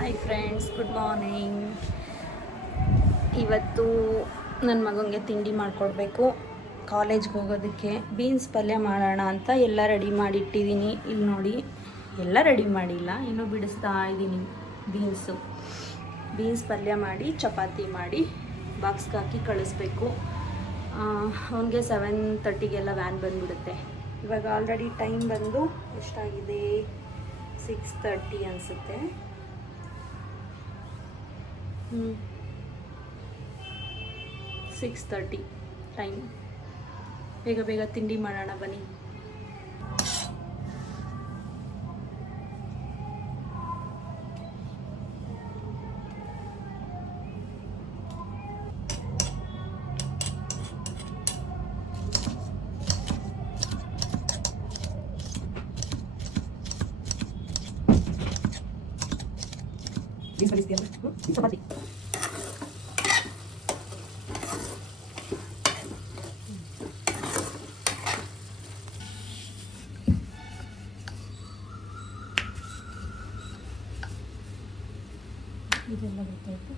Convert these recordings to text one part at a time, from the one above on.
Hi friends, good morning. ಇವತ್ತು ನನ್ನ ಮಗನಿಗೆ ತಿಂಡಿ ಮಾಡಿಕೊಡ್ಬೇಕು. ಕಾಲೇಜ್ಗೆ ಹೋಗೋದಕ್ಕೆ ಬೀನ್ಸ್ ಪಲ್ಯ ಮಾಡೋಣ ಅಂತ ಎಲ್ಲ ರೆಡಿ ಮಾಡಿಟ್ಟಿದ್ದೀನಿ. ಇಲ್ಲಿ ನೋಡಿ, ಎಲ್ಲ ರೆಡಿ ಮಾಡಿಲ್ಲ, ಇನ್ನೂ ಬಿಡಿಸ್ತಾ ಇದ್ದೀನಿ. ಬೀನ್ಸ್ ಪಲ್ಯ ಮಾಡಿ ಚಪಾತಿ ಮಾಡಿ ಬಾಕ್ಸ್ಗೆ ಹಾಕಿ ಕಳಿಸ್ಬೇಕು. ಅವನಿಗೆ 7:30ಗೆಲ್ಲ ವ್ಯಾನ್ ಬಂದುಬಿಡುತ್ತೆ. ಇವಾಗ ಆಲ್ರೆಡಿ ಟೈಮ್ ಬಂದು ಎಷ್ಟಾಗಿದೆ, 6:30 ಅನಿಸುತ್ತೆ. 6:30 ಟೈಮ್. ಬೇಗ ಬೇಗ ತಿಂಡಿ ಮಾಡೋಣ ಬನ್ನಿ. ಚಪಾತಿ ಇದೆಲ್ಲ ಗೊತ್ತಾಯ್ತು.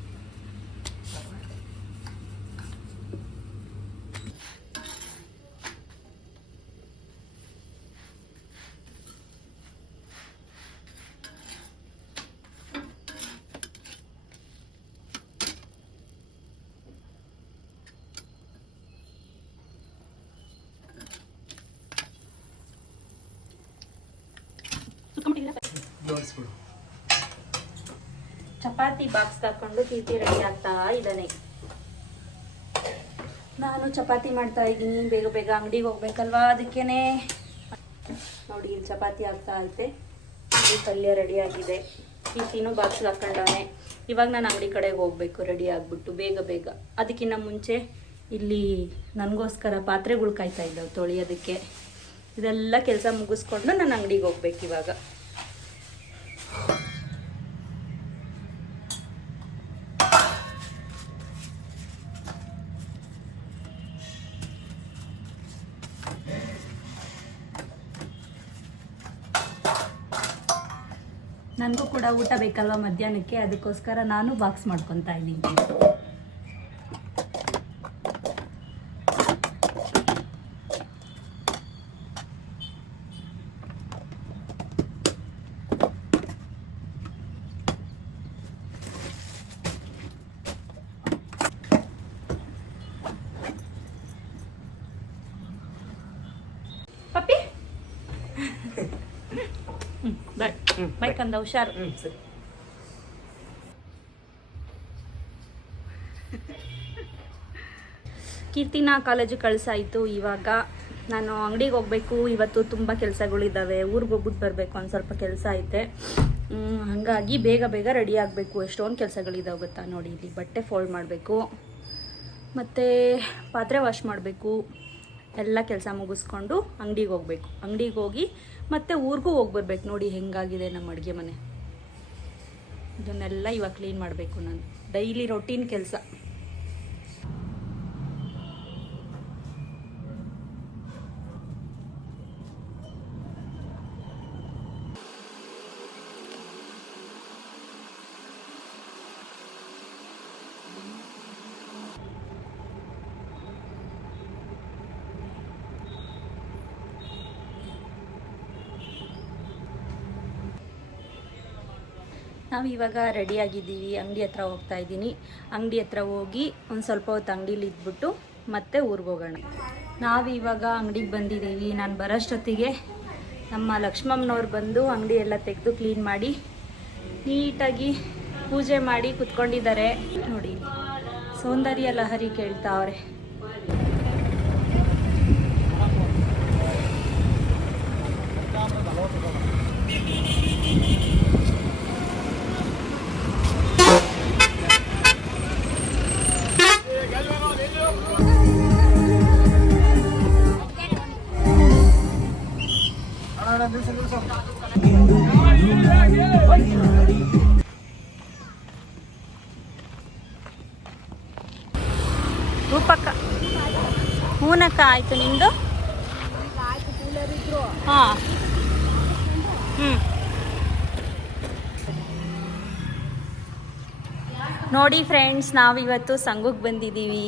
ಚಪಾತಿ ಬಾಕ್ಸ್ ಹಾಕೊಂಡು ಕೀರ್ತಿ ರೆಡಿ ಆಗ್ತಾ ಇದ್ದಾನೆ. ನಾನು ಚಪಾತಿ ಮಾಡ್ತಾ ಇದ್ದೀನಿ. ಬೇಗ ಬೇಗ ಅಂಗಡಿಗೆ ಹೋಗ್ಬೇಕಲ್ವಾ, ಅದಕ್ಕೇನೆ ನೋಡಿ ಇಲ್ಲಿ ಚಪಾತಿ ಆಗ್ತಾ ಐತೆ. ಈ ಪಲ್ಯ ರೆಡಿ ಆಗಿದೆ. ಕೀರ್ತಿನೂ ಬಾಕ್ಸ್ಗೆ ಹಾಕೊಂಡವನೆ. ಇವಾಗ ನಾನು ಅಂಗಡಿ ಕಡೆಗೆ ಹೋಗ್ಬೇಕು ರೆಡಿ ಆಗಿಬಿಟ್ಟು ಬೇಗ ಬೇಗ. ಅದಕ್ಕಿಂತ ಮುಂಚೆ ಇಲ್ಲಿ ನನಗೋಸ್ಕರ ಪಾತ್ರೆಗಳು ಕಾಯ್ತಾ ಇದ್ದಾವೆ ತೊಳೆಯೋದಕ್ಕೆ. ಇದೆಲ್ಲ ಕೆಲಸ ಮುಗಿಸ್ಕೊಂಡು ನಾನು ಅಂಗಡಿಗೆ ಹೋಗ್ಬೇಕು ಇವಾಗ. ನನಗೂ ಕೂಡ ಊಟ ಬೇಕಲ್ವ ಮಧ್ಯಾಹ್ನಕ್ಕೆ, ಅದಕ್ಕೋಸ್ಕರ ನಾನು ಬಾಕ್ಸ್ ಮಾಡ್ಕೊತಾ ಇದ್ದೀನಿ. ಪಪ್ಪಿ ಬೈಕ್ ಅಂದ ಹುಷಾರು. ಕೀರ್ತಿನ ಕಾಲೇಜಿಗೆ ಕಳಿಸಾಯಿತು. ಇವಾಗ ನಾನು ಅಂಗಡಿಗೆ ಹೋಗ್ಬೇಕು. ಇವತ್ತು ತುಂಬ ಕೆಲಸಗಳಿದ್ದಾವೆ. ಊರಿಗೆ ಹೋಗ್ಬಿಟ್ಟು ಬರಬೇಕು, ಒಂದು ಸ್ವಲ್ಪ ಕೆಲಸ ಐತೆ. ಹಾಗಾಗಿ ಬೇಗ ಬೇಗ ರೆಡಿ ಆಗಬೇಕು. ಎಷ್ಟೊಂದು ಕೆಲಸಗಳಿದ್ದಾವೆ ಗೊತ್ತಾ. ನೋಡಿ, ಇಲ್ಲಿ ಬಟ್ಟೆ ಫೋಲ್ಡ್ ಮಾಡಬೇಕು, ಮತ್ತು ಪಾತ್ರೆ ವಾಶ್ ಮಾಡಬೇಕು. ಎಲ್ಲ ಕೆಲಸ ಮುಗಿಸ್ಕೊಂಡು ಅಂಗಡಿಗೆ ಹೋಗ್ಬೇಕು. ಅಂಗಡಿಗೆ ಹೋಗಿ ಮತ್ತು ಊರಿಗೂ ಹೋಗಿ ಬರ್ಬೇಕು. ನೋಡಿ ಹೆಂಗಾಗಿದೆ ನಮ್ಮ ಅಡುಗೆ ಮನೆ. ಇದನ್ನೆಲ್ಲ ಇವಾಗ ಕ್ಲೀನ್ ಮಾಡಬೇಕು. ನಾನು ಡೈಲಿ ರೊಟೀನ್ ಕೆಲಸ. ನಾವು ಇವಾಗ ರೆಡಿಯಾಗಿದ್ದೀವಿ. ಅಂಗಡಿ ಹತ್ರ ಹೋಗ್ತಾ ಇದ್ದೀನಿ. ಅಂಗಡಿ ಹತ್ರ ಹೋಗಿ ಒಂದು ಸ್ವಲ್ಪ ಹೊತ್ತು ಅಂಗಡೀಲಿ ಇದ್ಬಿಟ್ಟು ಮತ್ತೆ ಊರಿಗೆ ಹೋಗೋಣ. ನಾವು ಇವಾಗ ಅಂಗಡಿಗೆ ಬಂದಿದ್ದೀವಿ. ನಾನು ಬರೋಷ್ಟೊತ್ತಿಗೆ ನಮ್ಮ ಲಕ್ಷ್ಮಮ್ಮನವ್ರು ಬಂದು ಅಂಗಡಿ ಎಲ್ಲ ತೆಗೆದು ಕ್ಲೀನ್ ಮಾಡಿ ನೀಟಾಗಿ ಪೂಜೆ ಮಾಡಿ ಕುತ್ಕೊಂಡಿದ್ದಾರೆ. ನೋಡಿ, ಸೌಂದರ್ಯ ಲಹರಿ ಕೇಳ್ತಾವ್ರೆ. ರೂಪಕ್ಕ ಹೂನಕ್ಕ ಆಯ್ತು ನಿಂದು. ಹಾಂ ನೋಡಿ ಫ್ರೆಂಡ್ಸ್, ನಾವಿವತ್ತು ಸಂಘಕ್ಕೆ ಬಂದಿದ್ದೀವಿ.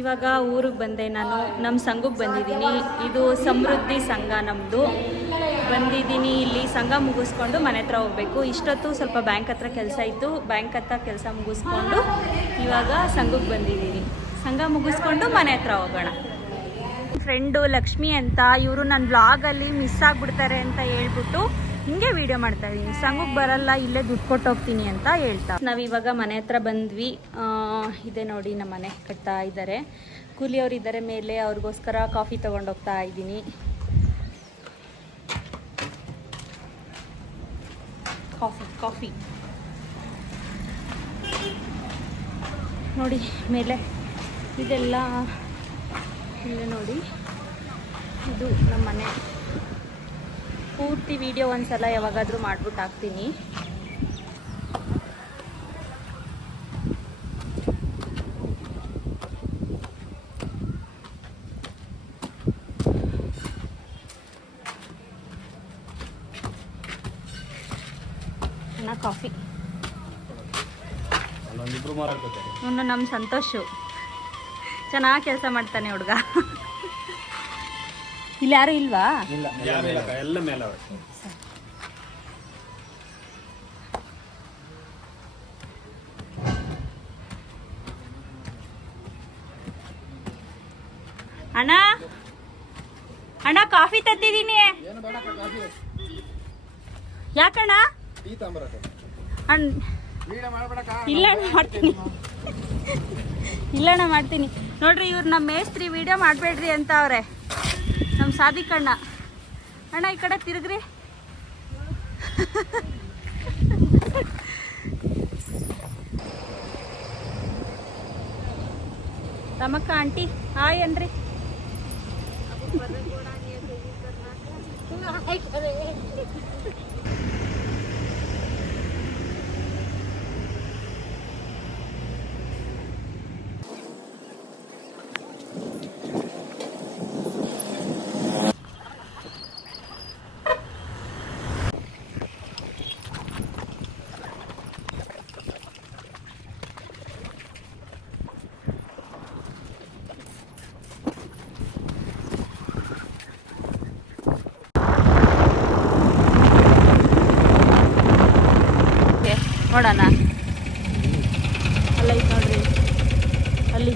ಇವಾಗ ಊರಿಗೆ ಬಂದೆ ನಾನು. ನಮ್ಮ ಸಂಘಕ್ಕೆ ಬಂದಿದ್ದೀನಿ. ಇದು ಸಮೃದ್ಧಿ ಸಂಘ ನಮ್ಮದು. ಬಂದಿದ್ದೀನಿ. ಇಲ್ಲಿ ಸಂಘ ಮುಗಿಸ್ಕೊಂಡು ಮನೆ ಹತ್ರ ಹೋಗಬೇಕು. ಇಷ್ಟೊತ್ತು ಸ್ವಲ್ಪ ಬ್ಯಾಂಕ್ ಹತ್ರ ಕೆಲಸ ಇತ್ತು. ಬ್ಯಾಂಕ್ ಹತ್ರ ಕೆಲಸ ಮುಗಿಸ್ಕೊಂಡು ಇವಾಗ ಸಂಘಕ್ಕೆ ಬಂದಿದ್ದೀನಿ. ಸಂಘ ಮುಗಿಸ್ಕೊಂಡು ಮನೆ ಹತ್ರ ಹೋಗೋಣ. ಫ್ರೆಂಡು ಲಕ್ಷ್ಮಿ ಅಂತ, ಇವರು ನನ್ನ ಬ್ಲಾಗಲ್ಲಿ ಮಿಸ್ ಆಗಿಬಿಡ್ತಾರೆ ಅಂತ ಹೇಳ್ಬಿಟ್ಟು ಹಿಂಗೆ ವಿಡಿಯೋ ಮಾಡ್ತಾ ಇದ್ದೀನಿ. ಸಂಘಕ್ಕೆ ಬರಲ್ಲ, ಇಲ್ಲೇ ದುಡ್ಡು ಕೊಟ್ಟು ಹೋಗ್ತೀನಿ ಅಂತ ಹೇಳ್ತಾ. ನಾವಿವಾಗ ಮನೆ ಹತ್ರ ಬಂದ್ವಿ. ಇದೆ ನೋಡಿ, ನಮ್ಮ ಮನೆ ಕಟ್ತಾ ಇದ್ದಾರೆ. ಕೂಲಿಯವರು ಇದ್ದಾರೆ ಮೇಲೆ, ಅವ್ರಿಗೋಸ್ಕರ ಕಾಫಿ ತೊಗೊಂಡೋಗ್ತಾ ಇದ್ದೀನಿ. ಕಾಫಿ ನೋಡಿ ಮೇಲೆ ಇದೆಲ್ಲ ಇಲ್ಲೇ ನೋಡಿ. ಇದು ನಮ್ಮ ಮನೆ. ಪೂರ್ತಿ ವಿಡಿಯೋ ಒಂದ್ಸಲ ಯಾವಾಗಾದರೂ ಮಾಡ್ಬಿಟ್ಟು ಹಾಕ್ತೀನಿ. ಕಾಫಿ ಇನ್ನು ನಮ್ಮ ಸಂತೋಷು ಚೆನ್ನಾಗಿ ಕೆಲಸ ಮಾಡ್ತಾನೆ ಹುಡುಗ. ಇಲ್ಲಿ ಯಾರು ಇಲ್ವಾ? ಎಲ್ಲ ಮೇಲೆ ಅಣ್ಣ ಅಣ್ಣ ಕಾಫಿ ತಂದಿದ್ದೀನಿ. ಯಾಕಣ್ಣ? ಇಲ್ಲಣ್ಣ ಮಾಡ್ತೀನಿ ನೋಡ್ರಿ. ಇವ್ರು ನಮ್ಮ ಮೇಸ್ತ್ರಿ ವಿಡಿಯೋ ಮಾಡಬೇಡ್ರಿ ಅಂತ ಅವ್ರೆ, ನಮ್ಮ ಸಾದಿಕಣ್ಣ. ಅಣ್ಣ ಈ ಕಡೆ ತಿರುಗ್ರಿ. ತಮಕ್ಕ ಆಂಟಿ ಹಾಯ್ ಅನ್ರಿ. ನೋಡೋಣ. ಅಲ್ಲೈತೆ ನೋಡ್ರಿ, ಅಲ್ಲಿ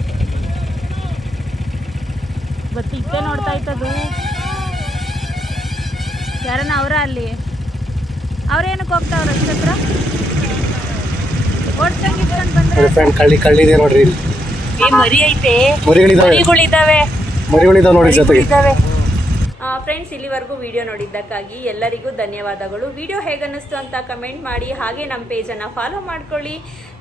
ಬತ್ತಿ ಇತ್ತೆ ನೋಡ್ತಾ ಇತ್ತದು. ಯಾರನ್ನ ಅವರ ಅಲ್ಲಿ ಅವ್ರೇನಕ್ಕೆ ಹೋಗ್ತಾವ್ರ ಹತ್ರ ಓಡ್ಸಂಗ್ ಇಟ್ಕೊಂಡು ಬಂದ್ರೆ ಕಳ್ಳಿದೆ ನೋಡ್ರಿ. ಮರಿ ಐತೆ, ಮರಿಗಳಿದಾವೆ ನೋಡಿ ಜೊತೆಗೆ. ಫ್ರೆಂಡ್ಸ್, ಇಲ್ಲಿವರೆಗೂ ವಿಡಿಯೋ ನೋಡಿದ್ದಕ್ಕಾಗಿ ಎಲ್ಲರಿಗೂ ಧನ್ಯವಾದಗಳು. ವಿಡಿಯೋ ಹೇಗನ್ನಿಸ್ತು ಅಂತ ಕಮೆಂಟ್ ಮಾಡಿ. ಹಾಗೆ ನಮ್ಮ ಪೇಜನ್ನು ಫಾಲೋ ಮಾಡ್ಕೊಳ್ಳಿ.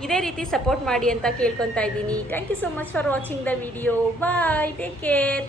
ಇದೇ ರೀತಿ ಸಪೋರ್ಟ್ ಮಾಡಿ ಅಂತ ಕೇಳ್ಕೊತಾ ಇದ್ದೀನಿ. Thank you so much for watching the video. Bye, take care.